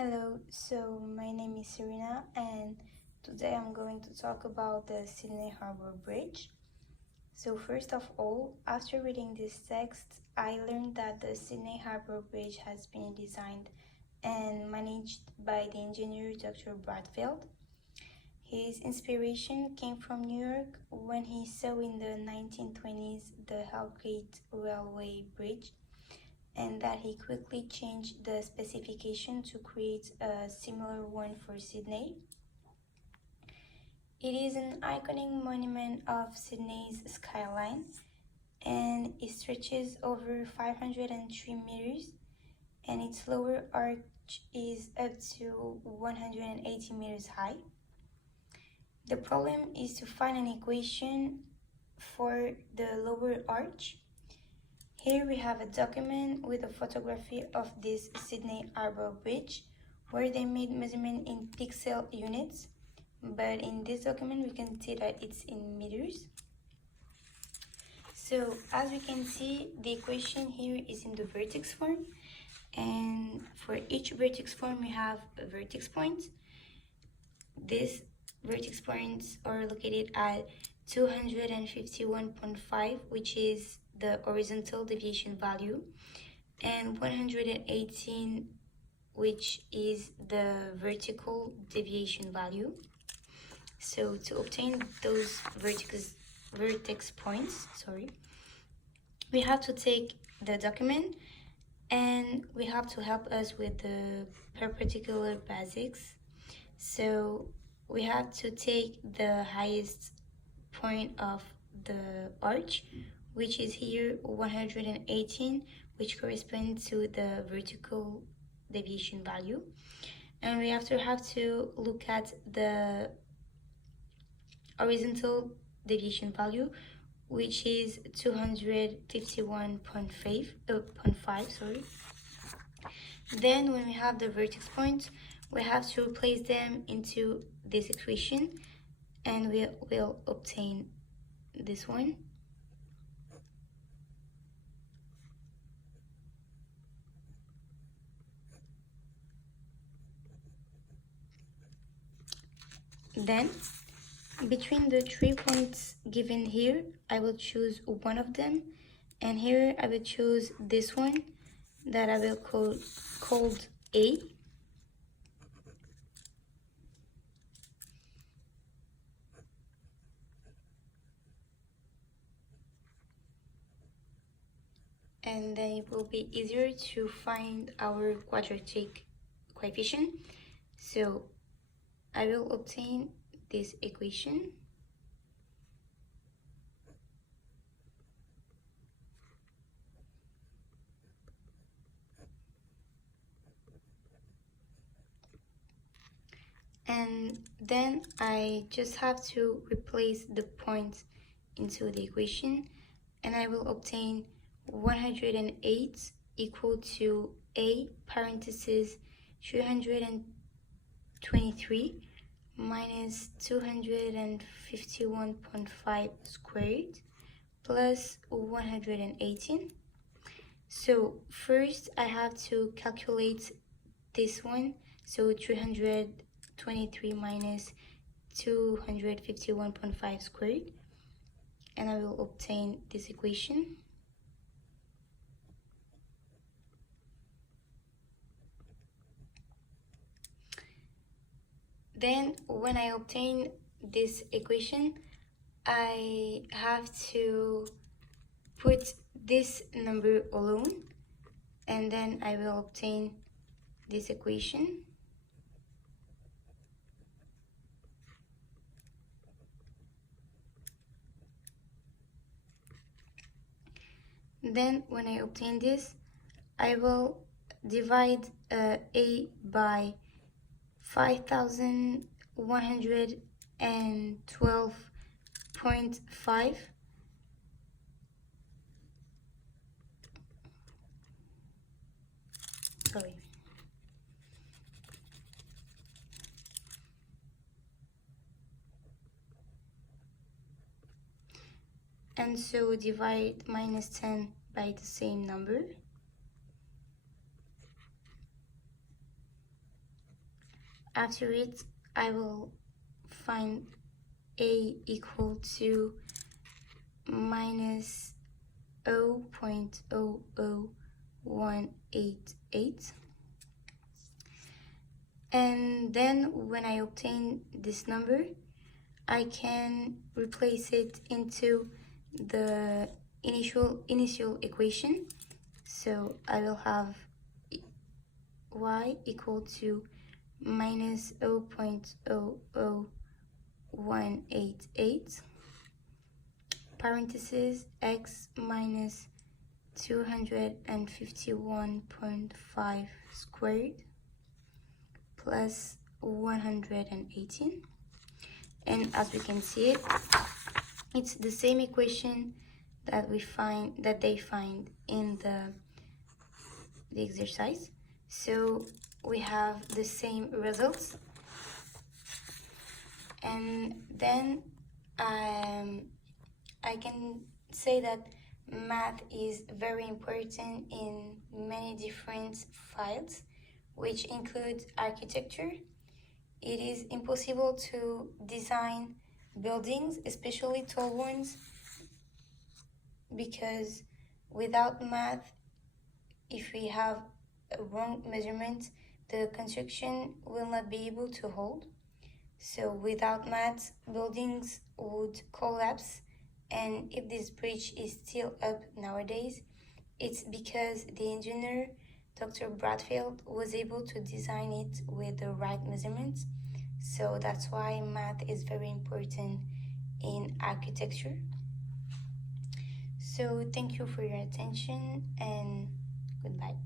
Hello, so my name is Serena, and today I'm going to talk about the Sydney Harbour Bridge. So, first of all, after reading this text, I learned that the Sydney Harbour Bridge has been designed and managed by the engineer Dr. Bradfield. His inspiration came from New York when he saw in the 1920s the Hellgate Railway Bridge, and that he quickly changed the specification to create a similar one for Sydney. It is an iconic monument of Sydney's skyline, and it stretches over 503 meters, and its lower arch is up to 180 meters high. The problem is to find an equation for the lower arch. Here we have a document with a photography of this Sydney Harbour Bridge where they made measurement in pixel units, but in this document we can see that it's in meters. So as we can see, the equation here is in the vertex form, and for each vertex form we have a vertex point. These vertex points are located at 251.5, which is the horizontal deviation value, and 118, which is the vertical deviation value. So to obtain those vertex points, we have to take the document, and we have to help us with the perpendicular basics. So we have to take the highest point of the arch, which is here 118, which corresponds to the vertical deviation value, and we have to look at the horizontal deviation value, which is 251.5. Then when we have the vertex points, we have to replace them into this equation, and we will obtain this one. Then between the 3 points given here, I will choose one of them, and here I will choose this one that I will call A. And then it will be easier to find our quadratic coefficient. So I will obtain this equation. And then I just have to replace the points into the equation, and I will obtain 108 equal to A parentheses 323 minus 251.5 squared plus 118. So first I have to calculate this one. So 323 minus 251.5 squared, and I will obtain this equation. Then when I obtain this equation, I have to put this number alone, and then I will obtain this equation. Then when I obtain this, I will divide A by 5112.5. Sorry. And so divide minus 10 by the same number. After it, I will find A equal to minus 0.00188. And then when I obtain this number, I can replace it into the initial equation. So I will have y equal to minus 0.00188 parentheses x minus 251.5 squared plus 118. And as we can see it, it's the same equation that they find in the exercise. So we have the same results. And then I can say that math is very important in many different fields, which include architecture. It is impossible to design buildings, especially tall ones, because without math, if we have a wrong measurement, the construction will not be able to hold. So without math, buildings would collapse, and if this bridge is still up nowadays, it's because the engineer, Dr. Bradfield, was able to design it with the right measurements. So that's why math is very important in architecture. So thank you for your attention, and goodbye.